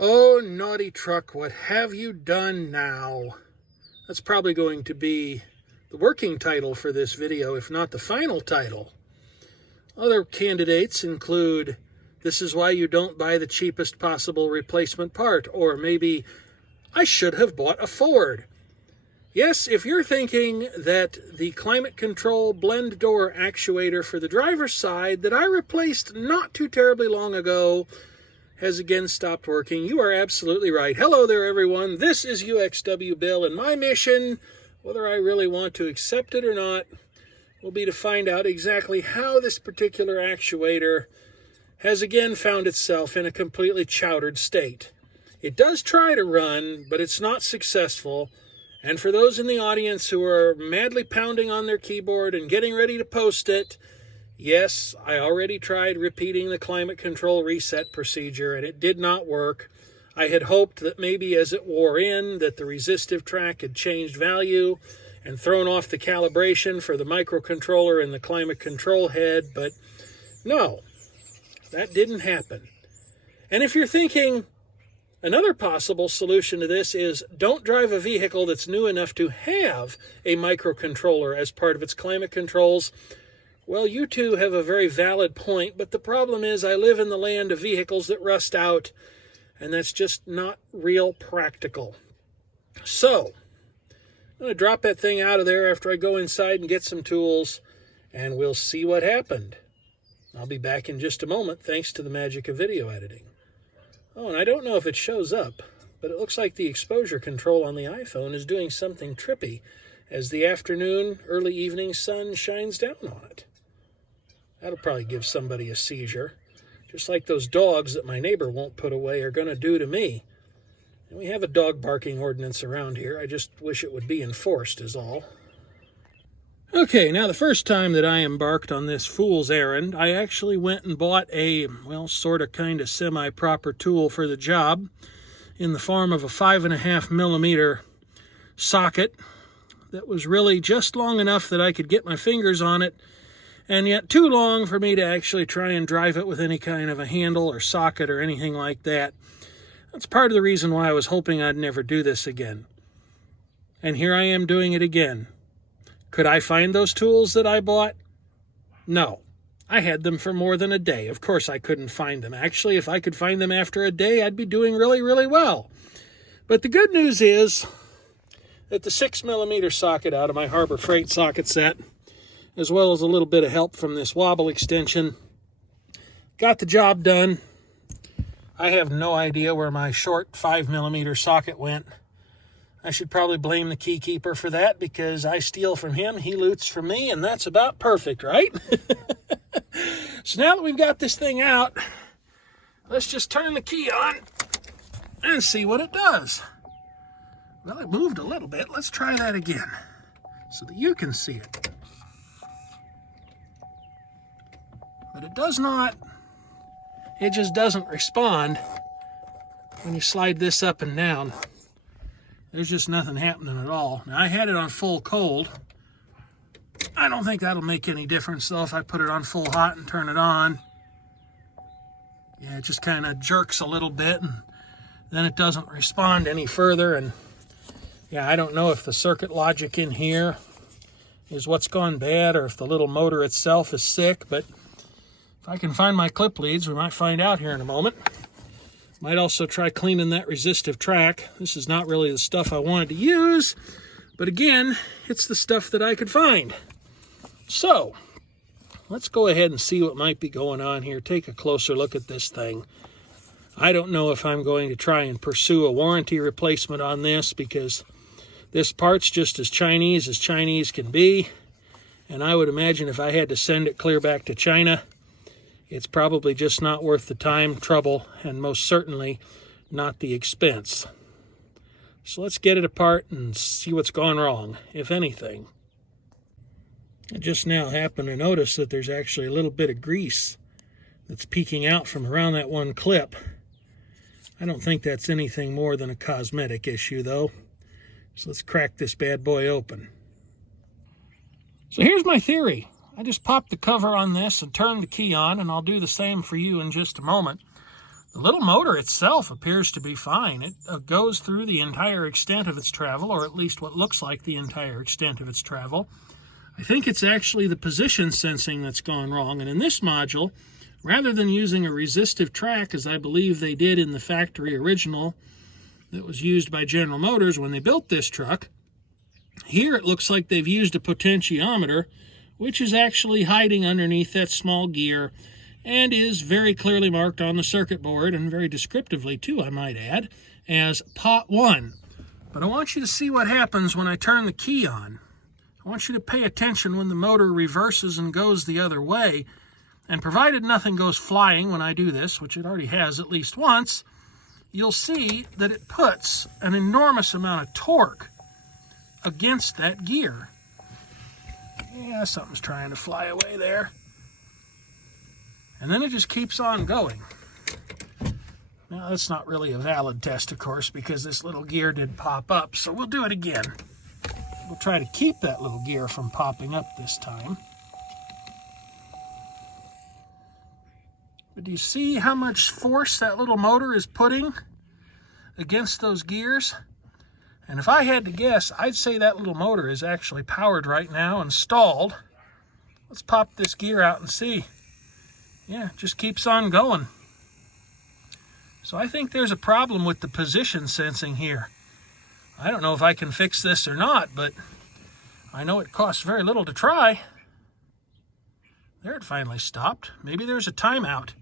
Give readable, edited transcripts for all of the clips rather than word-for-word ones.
Oh, naughty truck, what have you done now? That's probably going to be the working title for this video, if not the final title. Other candidates include, this is why you don't buy the cheapest possible replacement part, or maybe, I should have bought a Ford. Yes, if you're thinking that the climate control blend door actuator for the driver's side that I replaced not too terribly long ago has again stopped working, you are absolutely right. Hello there, everyone. This is UXW Bill, and my mission, whether I really want to accept it or not, will be to find out exactly how this particular actuator has again found itself in a completely chowdered state. It does try to run, but it's not successful. And for those in the audience who are madly pounding on their keyboard and getting ready to post it, yes, I already tried repeating the climate control reset procedure, and it did not work. I had hoped that maybe as it wore in, that the resistive track had changed value and thrown off the calibration for the microcontroller and the climate control head, but no, that didn't happen. And if you're thinking, another possible solution to this is don't drive a vehicle that's new enough to have a microcontroller as part of its climate controls. Well, you two have a very valid point, but the problem is I live in the land of vehicles that rust out, and that's just not real practical. So, I'm going to drop that thing out of there after I go inside and get some tools, and we'll see what happened. I'll be back in just a moment, thanks to the magic of video editing. Oh, and I don't know if it shows up, but it looks like the exposure control on the iPhone is doing something trippy as the afternoon, early evening sun shines down on it. That'll probably give somebody a seizure, just like those dogs that my neighbor won't put away are going to do to me. And we have a dog barking ordinance around here. I just wish it would be enforced is all. Okay, now the first time that I embarked on this fool's errand, I actually went and bought a, well, sort of kind of semi-proper tool for the job in the form of a 5.5 millimeter socket that was really just long enough that I could get my fingers on it, and yet too long for me to actually try and drive it with any kind of a handle or socket or anything like that. That's part of the reason why I was hoping I'd never do this again. And here I am doing it again. Could I find those tools that I bought? No. I had them for more than a day. Of course I couldn't find them. Actually, if I could find them after a day, I'd be doing really, really well. But the good news is that the 6 millimeter socket out of my Harbor Freight socket set, as well as a little bit of help from this wobble extension, got the job done. I have no idea where my short 5 millimeter socket went. I should probably blame the keykeeper for that because I steal from him, he loots from me, and that's about perfect, right? So now that we've got this thing out, let's just turn the key on and see what it does. Well, it moved a little bit. Let's try that again so that you can see it. But it does not, it just doesn't respond when you slide this up and down. There's just nothing happening at all. Now, I had it on full cold. I don't think that'll make any difference, though, if I put it on full hot and turn it on. Yeah, it just kind of jerks a little bit, and then it doesn't respond any further. And, yeah, I don't know if the circuit logic in here is what's gone bad or if the little motor itself is sick, but if I can find my clip leads, we might find out here in a moment. Might also try cleaning that resistive track. This is not really the stuff I wanted to use, but again, it's the stuff that I could find. So, let's go ahead and see what might be going on here. Take a closer look at this thing. I don't know if I'm going to try and pursue a warranty replacement on this because this part's just as Chinese can be, and I would imagine if I had to send it clear back to China, it's probably just not worth the time, trouble, and most certainly not the expense. So let's get it apart and see what's gone wrong, if anything. I just now happen to notice that there's actually a little bit of grease that's peeking out from around that one clip. I don't think that's anything more than a cosmetic issue, though. So let's crack this bad boy open. So here's my theory. I just popped the cover on this and turned the key on, and I'll do the same for you in just a moment. The little motor itself appears to be fine. It goes through the entire extent of its travel, or at least what looks like the entire extent of its travel. I think it's actually the position sensing that's gone wrong. And in this module, rather than using a resistive track, as I believe they did in the factory original that was used by General Motors when they built this truck, here it looks like they've used a potentiometer, which is actually hiding underneath that small gear and is very clearly marked on the circuit board, and very descriptively too, I might add, as pot 1. But I want you to see what happens when I turn the key on. I want you to pay attention when the motor reverses and goes the other way, and provided nothing goes flying when I do this, which it already has at least once, you'll see that it puts an enormous amount of torque against that gear. Yeah, something's trying to fly away there. And then it just keeps on going. Now, that's not really a valid test, of course, because this little gear did pop up, so we'll do it again. We'll try to keep that little gear from popping up this time. But do you see how much force that little motor is putting against those gears? And if I had to guess, I'd say that little motor is actually powered right now and stalled. Let's pop this gear out and see. Yeah, it just keeps on going. So I think there's a problem with the position sensing here. I don't know if I can fix this or not, but I know it costs very little to try. There, it finally stopped. Maybe there's a timeout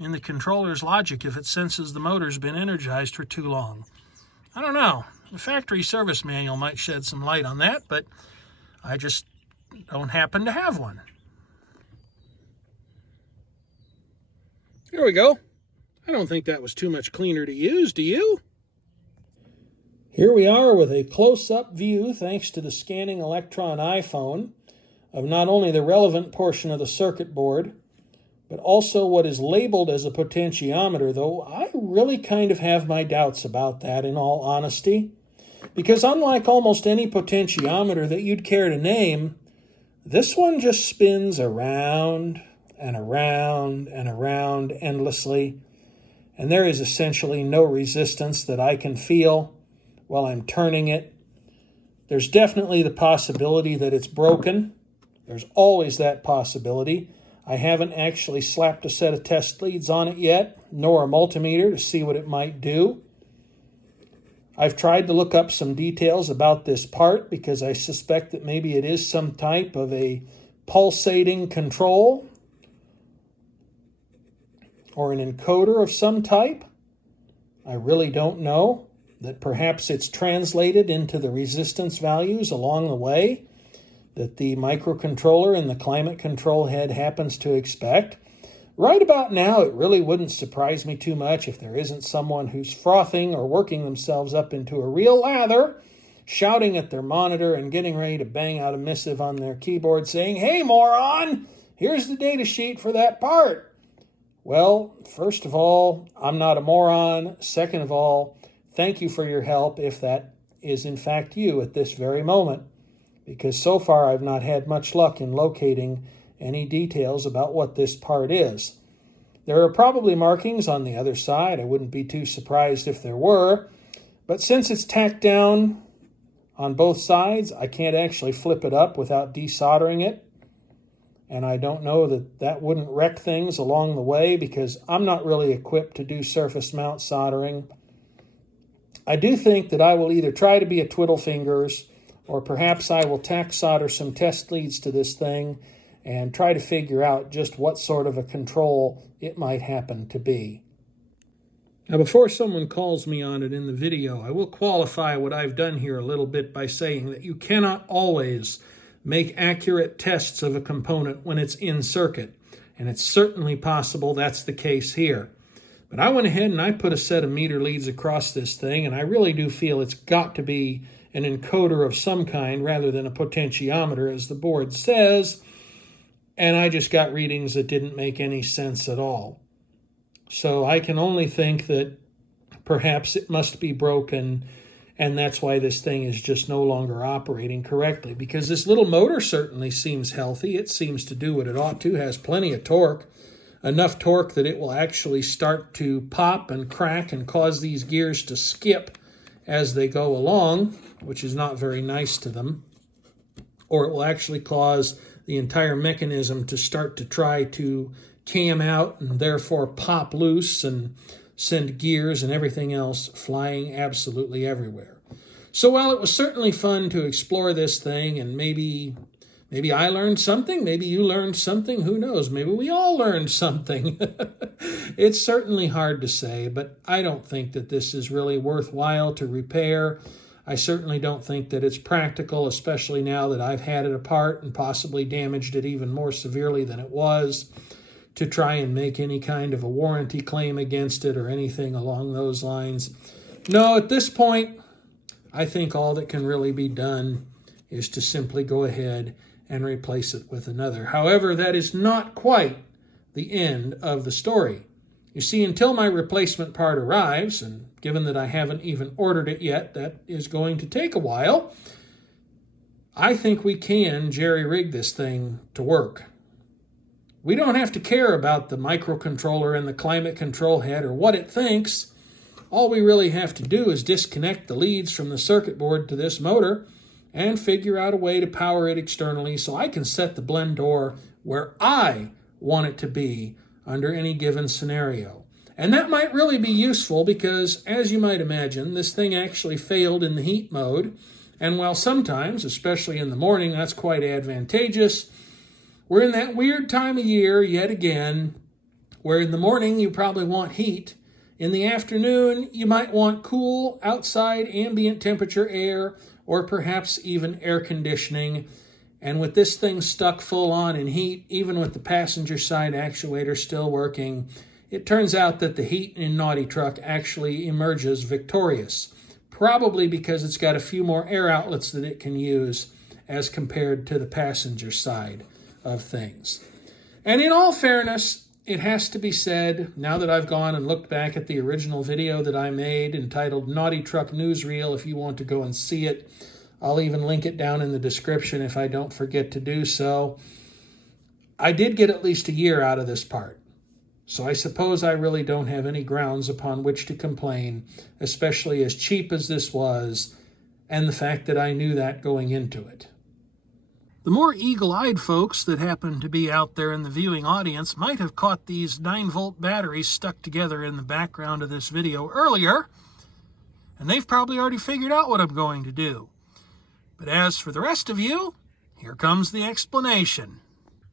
in the controller's logic if it senses the motor's been energized for too long. I don't know. The factory service manual might shed some light on that, but I just don't happen to have one. There we go. I don't think that was too much cleaner to use, do you? Here we are with a close-up view, thanks to the scanning electron iPhone, of not only the relevant portion of the circuit board, but also what is labeled as a potentiometer, though I really kind of have my doubts about that, in all honesty. Because unlike almost any potentiometer that you'd care to name, this one just spins around and around and around endlessly, and there is essentially no resistance that I can feel while I'm turning it. There's definitely the possibility that it's broken. There's always that possibility. I haven't actually slapped a set of test leads on it yet, nor a multimeter to see what it might do. I've tried to look up some details about this part because I suspect that maybe it is some type of a pulsating control or an encoder of some type. I really don't know. That perhaps it's translated into the resistance values along the way that the microcontroller and the climate control head happens to expect. Right about now, it really wouldn't surprise me too much if there isn't someone who's frothing or working themselves up into a real lather, shouting at their monitor and getting ready to bang out a missive on their keyboard saying, "Hey, moron, here's the data sheet for that part." Well, first of all, I'm not a moron. Second of all, thank you for your help if that is in fact you at this very moment, because so far I've not had much luck in locating any details about what this part is. There are probably markings on the other side. I wouldn't be too surprised if there were, but since it's tacked down on both sides, I can't actually flip it up without desoldering it. And I don't know that that wouldn't wreck things along the way because I'm not really equipped to do surface mount soldering. I do think that I will either try to be a twiddle fingers or perhaps I will tack solder some test leads to this thing and try to figure out just what sort of a control it might happen to be. Now, before someone calls me on it in the video, I will qualify what I've done here a little bit by saying that you cannot always make accurate tests of a component when it's in circuit, and it's certainly possible that's the case here. But I went ahead and I put a set of meter leads across this thing, and I really do feel it's got to be an encoder of some kind rather than a potentiometer, as the board says, and I just got readings that didn't make any sense at all. So I can only think that perhaps it must be broken, and that's why this thing is just no longer operating correctly, because this little motor certainly seems healthy. It seems to do what it ought to, has plenty of torque. enough torque that it will actually start to pop and crack and cause these gears to skip as they go along, which is not very nice to them. Or it will actually cause the entire mechanism to start to try to cam out and therefore pop loose and send gears and everything else flying absolutely everywhere. So while it was certainly fun to explore this thing, and maybe I learned something, maybe you learned something, who knows, maybe we all learned something. It's certainly hard to say, but I don't think that this is really worthwhile to repair. I certainly don't think that it's practical, especially now that I've had it apart and possibly damaged it even more severely than it was, to try and make any kind of a warranty claim against it or anything along those lines. No, at this point, I think all that can really be done is to simply go ahead and replace it with another. However, that is not quite the end of the story. You see, until my replacement part arrives, and given that I haven't even ordered it yet, that is going to take a while, I think we can jerry-rig this thing to work. We don't have to care about the microcontroller and the climate control head or what it thinks. All we really have to do is disconnect the leads from the circuit board to this motor and figure out a way to power it externally so I can set the blend door where I want it to be under any given scenario. And that might really be useful because, as you might imagine, this thing actually failed in the heat mode. And while sometimes, especially in the morning, that's quite advantageous, we're in that weird time of year yet again where in the morning you probably want heat. In the afternoon, you might want cool, outside, ambient temperature air, or perhaps even air conditioning. And with this thing stuck full on in heat, even with the passenger side actuator still working, it turns out that the heat in Naughty Truck actually emerges victorious, probably because it's got a few more air outlets that it can use as compared to the passenger side of things. And in all fairness, it has to be said, now that I've gone and looked back at the original video that I made entitled Naughty Truck Newsreel, if you want to go and see it, I'll even link it down in the description if I don't forget to do so. I did get at least a year out of this part, so I suppose I really don't have any grounds upon which to complain, especially as cheap as this was, and the fact that I knew that going into it. The more eagle-eyed folks that happen to be out there in the viewing audience might have caught these 9-volt batteries stuck together in the background of this video earlier, and they've probably already figured out what I'm going to do. But as for the rest of you, here comes the explanation.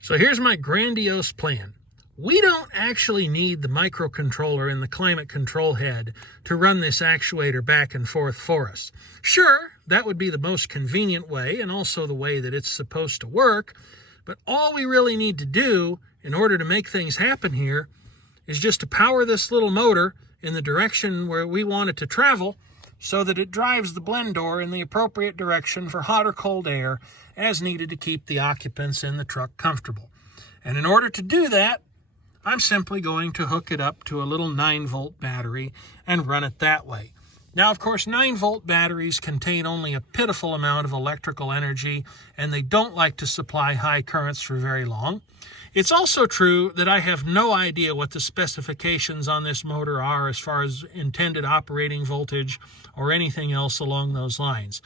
So here's my grandiose plan. We don't actually need the microcontroller and the climate control head to run this actuator back and forth for us. Sure, that would be the most convenient way and also the way that it's supposed to work, but all we really need to do in order to make things happen here is just to power this little motor in the direction where we want it to travel so that it drives the blend door in the appropriate direction for hot or cold air as needed to keep the occupants in the truck comfortable. And in order to do that, I'm simply going to hook it up to a little 9-volt battery and run it that way. Now, of course, 9-volt batteries contain only a pitiful amount of electrical energy, and they don't like to supply high currents for very long. It's also true that I have no idea what the specifications on this motor are as far as intended operating voltage or anything else along those lines.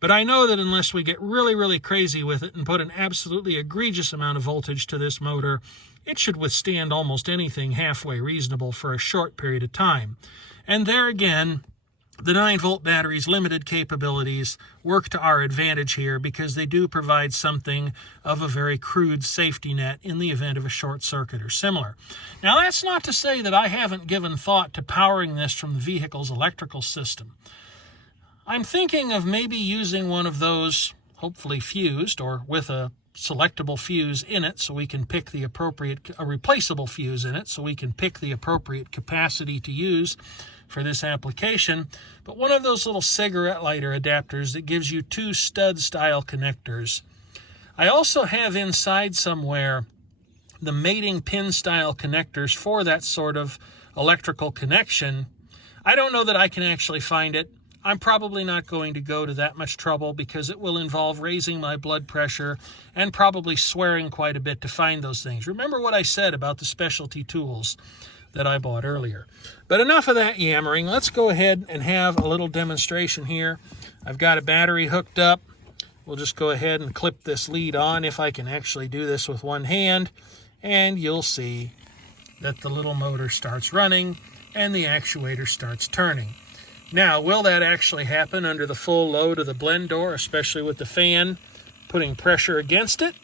But I know that unless we get really, really crazy with it and put an absolutely egregious amount of voltage to this motor, it should withstand almost anything halfway reasonable for a short period of time. And there again, the 9-volt battery's limited capabilities work to our advantage here because they do provide something of a very crude safety net in the event of a short circuit or similar. Now, that's not to say that I haven't given thought to powering this from the vehicle's electrical system. I'm thinking of maybe using one of those, hopefully fused, or with a selectable fuse in it so we can pick the appropriate, a replaceable fuse in it so we can pick the appropriate capacity to use for this application, but one of those little cigarette lighter adapters that gives you 2 stud-style connectors. I also have inside somewhere the mating pin-style connectors for that sort of electrical connection. I don't know that I can actually find it. I'm probably not going to go to that much trouble because it will involve raising my blood pressure and probably swearing quite a bit to find those things. Remember what I said about the specialty tools that I bought earlier. But enough of that yammering. Let's go ahead and have a little demonstration here. I've got a battery hooked up. We'll just go ahead and clip this lead on if I can actually do this with one hand. And you'll see that the little motor starts running and the actuator starts turning. Now, will that actually happen under the full load of the blend door, especially with the fan putting pressure against it?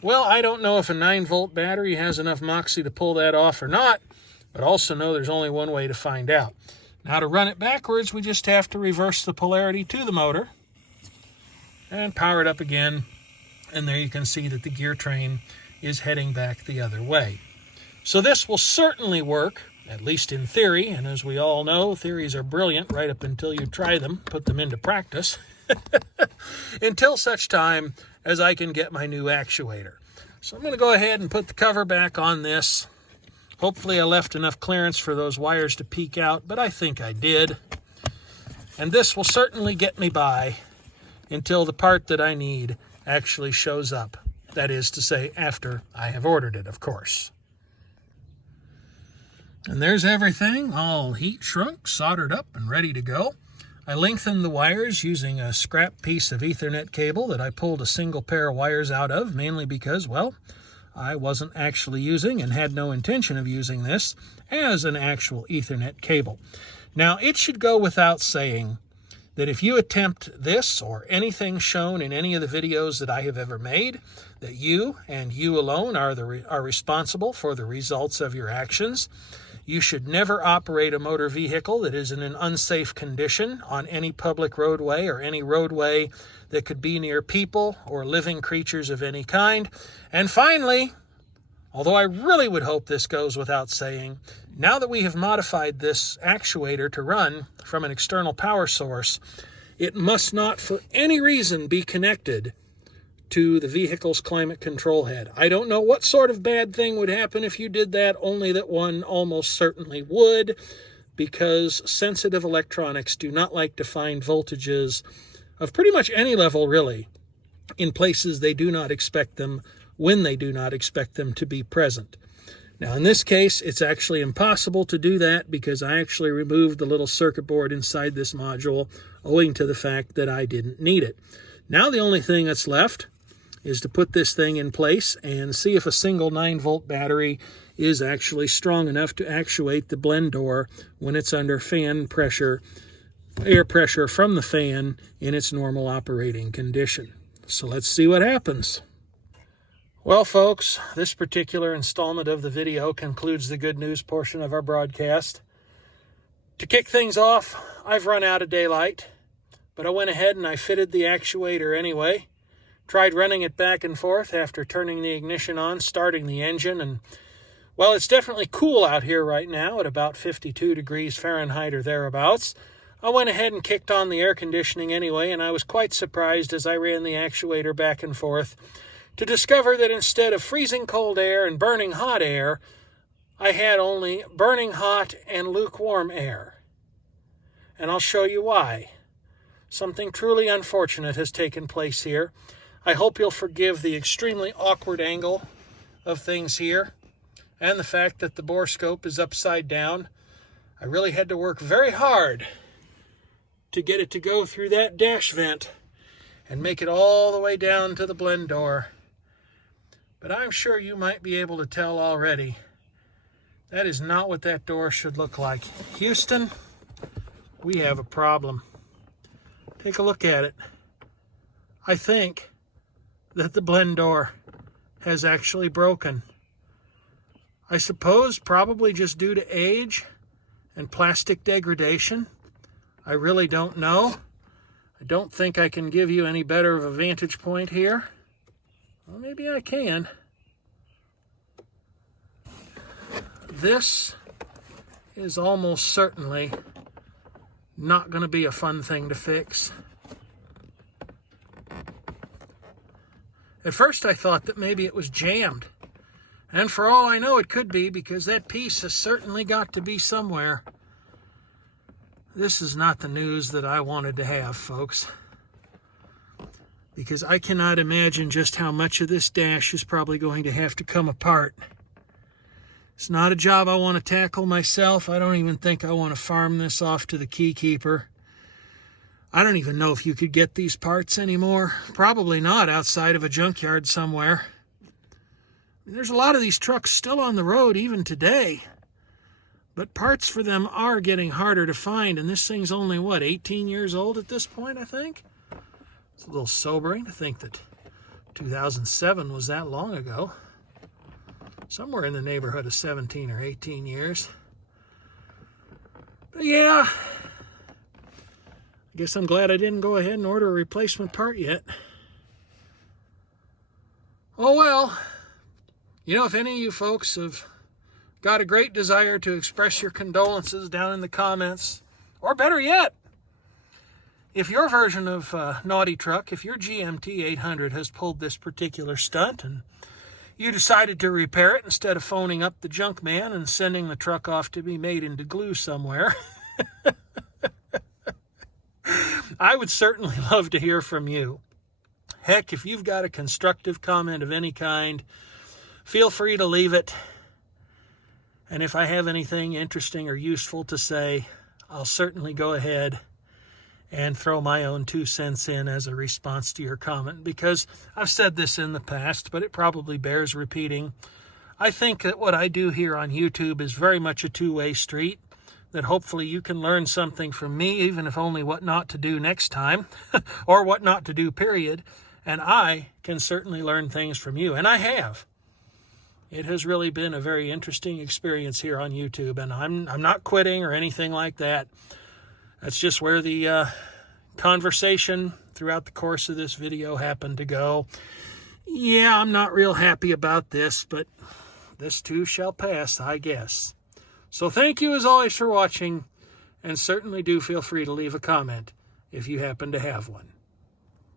Well, I don't know if a 9-volt battery has enough moxie to pull that off or not, but also know there's only one way to find out. Now, to run it backwards, we just have to reverse the polarity to the motor and power it up again, and there you can see that the gear train is heading back the other way. So this will certainly work, at least in theory, and as we all know, theories are brilliant right up until you try them, put them into practice, until such time as I can get my new actuator. So I'm going to go ahead and put the cover back on this. Hopefully I left enough clearance for those wires to peek out, but I think I did. And this will certainly get me by until the part that I need actually shows up. That is to say, after I have ordered it, of course. And there's everything, all heat shrunk, soldered up, and ready to go. I lengthened the wires using a scrap piece of Ethernet cable that I pulled a single pair of wires out of, mainly because, well, I wasn't actually using and had no intention of using this as an actual Ethernet cable. Now, it should go without saying that if you attempt this or anything shown in any of the videos that I have ever made, that you and you alone are responsible for the results of your actions. You should never operate a motor vehicle that is in an unsafe condition on any public roadway or any roadway that could be near people or living creatures of any kind. And finally, although I really would hope this goes without saying, now that we have modified this actuator to run from an external power source, it must not for any reason be connected to the vehicle's climate control head. I don't know what sort of bad thing would happen if you did that, only that one almost certainly would, because sensitive electronics do not like to find voltages of pretty much any level, really, in places they do not expect them, when they do not expect them to be present. Now, in this case, it's actually impossible to do that because I actually removed the little circuit board inside this module, owing to the fact that I didn't need it. Now the only thing that's left is to put this thing in place and see if a single 9-volt battery is actually strong enough to actuate the blend door when it's under fan pressure, air pressure from the fan in its normal operating condition. So let's see what happens. Well, folks, this particular installment of the video concludes the good news portion of our broadcast. To kick things off, I've run out of daylight, but I went ahead and I fitted the actuator anyway. Tried running it back and forth after turning the ignition on, starting the engine, and, well, it's definitely cool out here right now at about 52 degrees Fahrenheit or thereabouts. I went ahead and kicked on the air conditioning anyway, and I was quite surprised as I ran the actuator back and forth to discover that instead of freezing cold air and burning hot air, I had only burning hot and lukewarm air. And I'll show you why. Something truly unfortunate has taken place here. I hope you'll forgive the extremely awkward angle of things here and the fact that the borescope is upside down. I really had to work very hard to get it to go through that dash vent and make it all the way down to the blend door. But I'm sure you might be able to tell already that is not what that door should look like. Houston, we have a problem. Take a look at it. I think that the blend door has actually broken. I suppose probably just due to age and plastic degradation. I really don't know. I don't think I can give you any better of a vantage point here. Well, maybe I can. This is almost certainly not going to be a fun thing to fix. At first I thought that maybe it was jammed. And for all I know it could be, because that piece has certainly got to be somewhere. This is not the news that I wanted to have, folks, because I cannot imagine just how much of this dash is probably going to have to come apart. It's not a job I want to tackle myself. I don't even think I want to farm this off to the keykeeper. I don't even know if you could get these parts anymore. Probably not outside of a junkyard somewhere. There's a lot of these trucks still on the road even today. But parts for them are getting harder to find, and this thing's only, what, 18 years old at this point, I think? It's a little sobering to think that 2007 was that long ago. Somewhere in the neighborhood of 17 or 18 years. But yeah, I guess I'm glad I didn't go ahead and order a replacement part yet. Oh well. You know, if any of you folks have got a great desire to express your condolences down in the comments, or better yet, if your version of Naughty Truck, if your GMT 800 has pulled this particular stunt and you decided to repair it instead of phoning up the junk man and sending the truck off to be made into glue somewhere, I would certainly love to hear from you. Heck, if you've got a constructive comment of any kind, feel free to leave it. And if I have anything interesting or useful to say, I'll certainly go ahead and throw my own 2 cents in as a response to your comment, because I've said this in the past, but it probably bears repeating. I think that what I do here on YouTube is very much a two-way street, that hopefully you can learn something from me, even if only what not to do next time, or what not to do, period. And I can certainly learn things from you, and I have. It has really been a very interesting experience here on YouTube, and I'm not quitting or anything like that. That's just where the conversation throughout the course of this video happened to go. Yeah, I'm not real happy about this, but this too shall pass, I guess. So thank you as always for watching, and certainly do feel free to leave a comment if you happen to have one.